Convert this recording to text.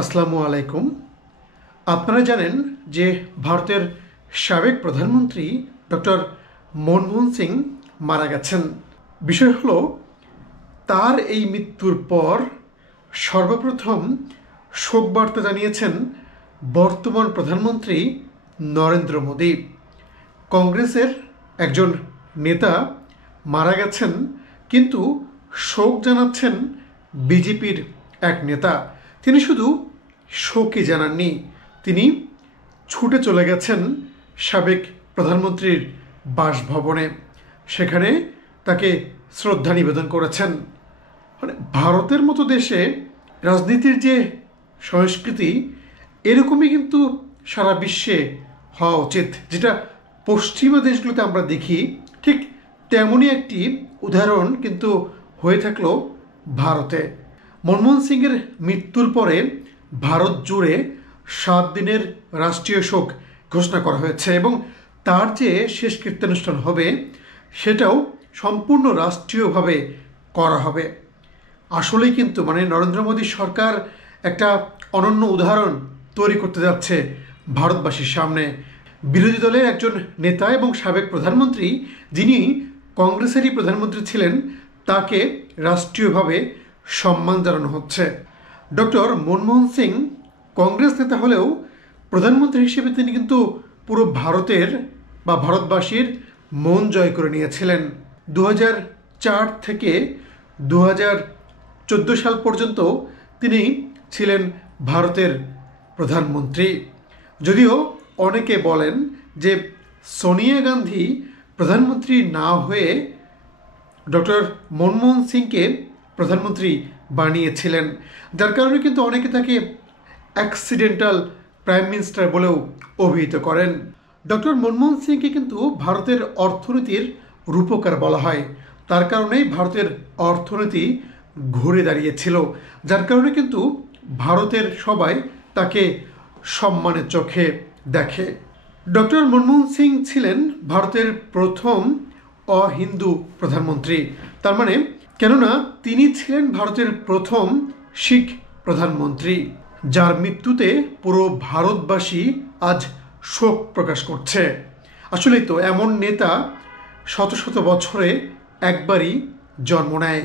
আসসালামু আলাইকুম। আপনারা জানেন যে ভারতের সাবেক প্রধানমন্ত্রী ডক্টর মনমোহন সিং মারা গেছেন। বিষয় হলো, তার এই মৃত্যুর পর সর্বপ্রথম শোক বার্তা জানিয়েছেন বর্তমান প্রধানমন্ত্রী নরেন্দ্র মোদী। কংগ্রেসের একজন নেতা মারা গেছেন, কিন্তু শোক জানাচ্ছেন বিজেপির এক নেতা। তিনি শুধু শোকই জানাননি, তিনি ছুটে চলে গেছেন সাবেক প্রধানমন্ত্রীর বাসভবনে। সেখানে তাকে শ্রদ্ধা নিবেদন করেছেন। মানে ভারতের মতো দেশে রাজনীতির যে সংস্কৃতি, এরকমই কিন্তু সারা বিশ্বে হওয়া উচিত। যেটা পশ্চিমা দেশগুলোতে আমরা দেখি, ঠিক তেমনই একটি উদাহরণ কিন্তু হয়ে থাকলো ভারতে। মনমোহন সিংয়ের মৃত্যুর পরে ভারত জুড়ে 7 দিনের রাষ্ট্রীয় শোক ঘোষণা করা হয়েছে এবং তার যে শেষ কীর্তানুষ্ঠান হবে সেটাও সম্পূর্ণ রাষ্ট্রীয়ভাবে করা হবে। আসলেই কিন্তু নরেন্দ্র মোদী সরকার একটা অনন্য উদাহরণ তৈরি করতে যাচ্ছে ভারতবাসীর সামনে। বিরোধী দলের একজন নেতা এবং সাবেক প্রধানমন্ত্রী, যিনি কংগ্রেসেরই প্রধানমন্ত্রী ছিলেন, তাকে রাষ্ট্রীয়ভাবে সম্মান জানানো হচ্ছে। ডক্টর মনমোহন সিং কংগ্রেস নেতা হলেও প্রধানমন্ত্রী হিসেবে তিনি কিন্তু পুরো ভারতের বা ভারতবাসীর মন জয় করে নিয়েছিলেন। 2004 থেকে 2014 সাল পর্যন্ত তিনি ছিলেন ভারতের প্রধানমন্ত্রী। যদিও অনেকে বলেন যে সোনিয়া গান্ধী প্রধানমন্ত্রী না হয়ে ডক্টর মনমোহন সিংকে প্রধানমন্ত্রী বানিয়েছিলেন, যার কারণে কিন্তু অনেকে তাকে অ্যাক্সিডেন্টাল প্রাইম মিনিস্টার বলেও অভিহিত করেন। ডক্টর মনমোহন সিংকে কিন্তু ভারতের অর্থনীতির রূপকার বলা হয়। তার কারণেই ভারতের অর্থনীতি ঘুরে দাঁড়িয়েছিল, যার কারণে কিন্তু ভারতের সবাই তাকে সম্মানের চোখে দেখে। ডক্টর মনমোহন সিং ছিলেন ভারতের প্রথম অহিন্দু প্রধানমন্ত্রী। তার কেননা তিনি ছিলেন ভারতের প্রথম শিখ প্রধানমন্ত্রী, যার মৃত্যুতে পুরো ভারতবাসী আজ শোক প্রকাশ করছে। আসলেই তো এমন নেতা শত শত বছরে একবারই জন্ম নেয়।